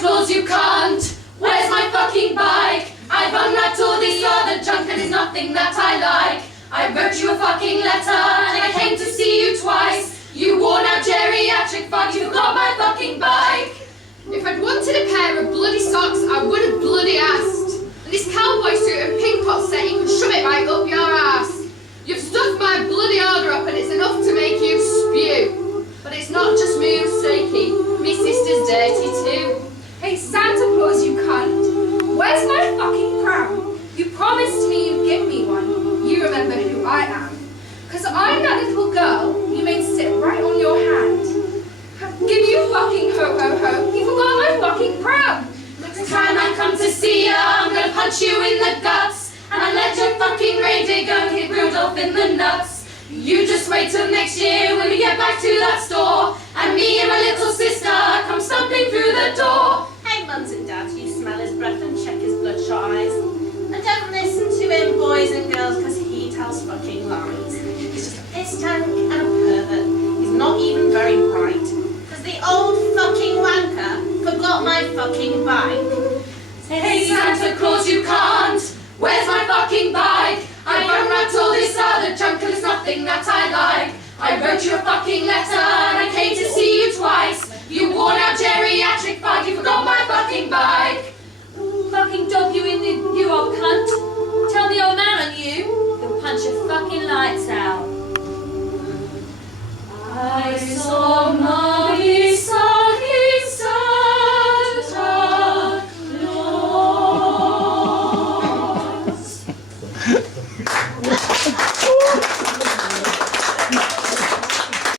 Claus, you can't. Where's my fucking bike? I've unwrapped all this other junk and it's nothing that I like. I wrote you a fucking letter and I came to see you twice. You worn out geriatric fuck, you forgot my fucking bike. If I'd wanted a pair of bloody socks, I would have bloody asked. And this cowboy suit and pink pot set, you can shove it right up your ass. You've stuffed my bloody order up and it's enough to make you spew. But it's not just me who's shaky, me sister's dirty too. Hey Santa Claus, you cunt. Where's my fucking pram? You promised me you'd give me one. You remember who I am. 'Cause I'm that little girl you made sit right on your hand. Give you fucking ho-ho-ho. You forgot my fucking pram. Next time I come to see ya, I'm gonna punch you in the guts. And I let your fucking reindeer go and hit Rudolph in the nuts. You just wait till next year when we get back to that store. And me and my little sister come stomping through the door. Hey mums and dads, you smell his breath and check his bloodshot eyes. And don't listen to him, boys and girls, because he tells fucking lies. He's just a piss tank and a pervert. He's not even very bright. Because the old fucking wanker forgot my fucking bike. Hey Santa Claus, you can't. Where's my fucking bike? I've unwrapped all this other junk and it's nothing that I like. I wrote you a fucking letter and I came to see you twice. You worn out geriatric fuck, you forgot my fucking bike. Fucking dog you in the, you old cunt. Tell the old man on you, he'll punch your fucking lights out.